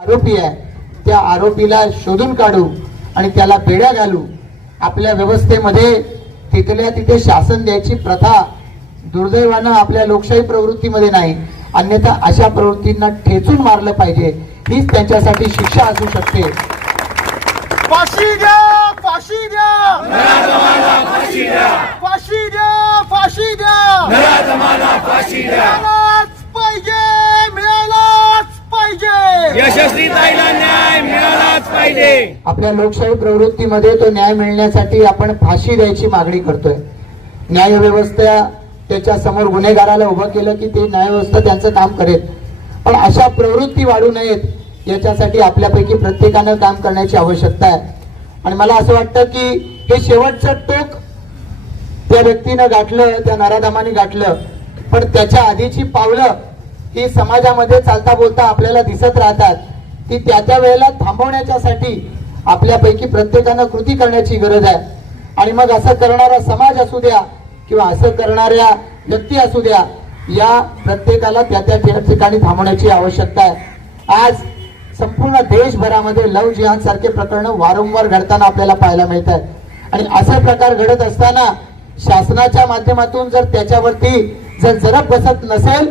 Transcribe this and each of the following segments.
आरोपी आहे. त्या आरोपीला शोधून काढू आणि त्याला बेड्या घालू. आपल्या व्यवस्थेमध्ये तिथल्या तिथे शासन द्यायची प्रथा दुर्दैवानं आपल्या लोकशाही प्रवृत्तीमध्ये नाही. अन्यथा अशा प्रवृत्तींना ठेचून मारलं पाहिजे. हीच त्यांच्यासाठी शिक्षा असू शकते. फाशी द्या फाशी द्या. फाशी द्या फाशी द्या. आपल्या लोकशाही प्रवृत्तीमध्ये तो न्याय मिळण्यासाठी आपण फाशी द्यायची मागणी करतोय. न्यायव्यवस्था त्याच्यासमोर गुन्हेगाराला उभं केलं की ते न्यायव्यवस्था त्यांचं काम करेल. पण अशा प्रवृत्ती वाढू नयेत याच्यासाठी आपल्यापैकी प्रत्येकानं काम करण्याची आवश्यकता आहे. आणि मला असं वाटतं की हे शेवटचं टोक त्या व्यक्तीनं गाठलं त्या नराधामाने गाठलं पण त्याच्या आधीची पावलं ही समाजामध्ये चालता बोलता आपल्याला दिसत राहतात. ती त्या त्या वेळेला थांबवण्याच्यासाठी आपल्यापैकी प्रत्येकानं कृती करण्याची गरज आहे. आणि मग असं करणारा समाज असू द्या किंवा असं करणाऱ्या व्यक्ती असू द्या या प्रत्येकाला त्या त्या ठिकाणी थांबवण्याची आवश्यकता आहे. आज संपूर्ण देशभरामध्ये लव जिहाद सारखे प्रकरण वारंवार घडताना आपल्याला पाहायला मिळत आहेत आणि असा प्रकार घडत असताना शासनाच्या माध्यमातून जर त्याच्यावरती जर जरब बसत नसेल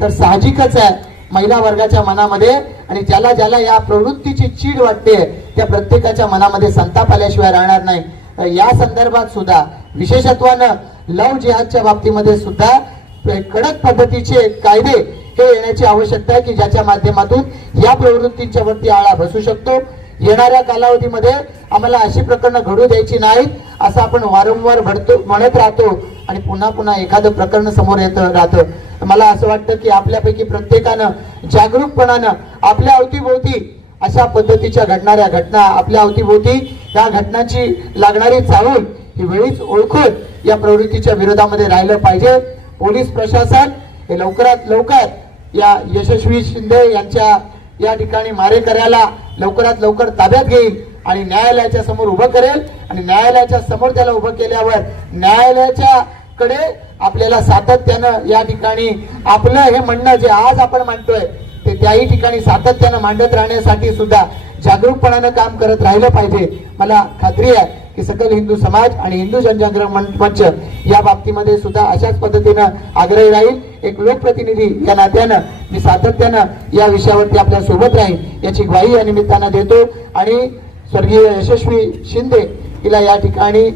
तर साहजिकच आहे. महिला वर्गाच्या मनामध्ये आणि ज्याला ज्याला या प्रवृत्तीची चीड वाटते त्या प्रत्येकाच्या मनामध्ये संताप आल्याशिवाय राहणार नाही. या संदर्भात सुद्धा विशेषत्वानं लव जिहादच्या बाबतीमध्ये सुद्धा कडक पद्धतीचे कायदे हे येण्याची आवश्यकता आहे की ज्याच्या माध्यमातून या प्रवृत्तींच्या वरती आळा बसू शकतो. येणाऱ्या कालावधीमध्ये आम्हाला अशी प्रकरणं घडू द्यायची नाहीत असं आपण वारंवार भरतो म्हणत राहतो. आणि पुन्हा पुन्हा एखादं प्रकरण समोर येतं राहतं. मला असं वाटतं की आपल्यापैकी प्रत्येकानं जागरूकपणानं आपल्या अवतीभोवती अशा पद्धतीच्या घडणाऱ्या घटना आपल्या अवतीभोवती या घटनांची लागणारी चाहूल ही वेळीच ओळखून या प्रवृत्तीच्या विरोधामध्ये राहिलं पाहिजे. पोलीस प्रशासन हे लवकरात लवकर या यशस्वी शिंदे यांच्या या ठिकाणी मारेकऱ्याला लवकरात लवकर ताब्यात घेईल आणि न्यायालयाच्या समोर उभं करेल. आणि न्यायालयाच्या समोर त्याला उभं केल्यावर न्यायालयाच्या कडे आपल्याला सातत्यानं या ठिकाणी आपलं हे म्हणणं जे आज आपण मांडतोय ते त्याही ठिकाणी सातत्यानं मांडत राहण्यासाठी सुद्धा जागरूकपणानं काम करत राहिलं पाहिजे. मला खात्री आहे की सकल हिंदू समाज आणि हिंदू जनजागरण मंच या बाबतीमध्ये सुद्धा अशाच पद्धतीनं आग्रही राहील. एक लोकप्रतिनिधी या नात्यानं मी सातत्यानं या विषयावरती आपल्यासोबत राहील याची ग्वाही या निमित्तानं देतो. आणि स्वर्गीय यशस्वी शिंदे हिला या ठिकाणी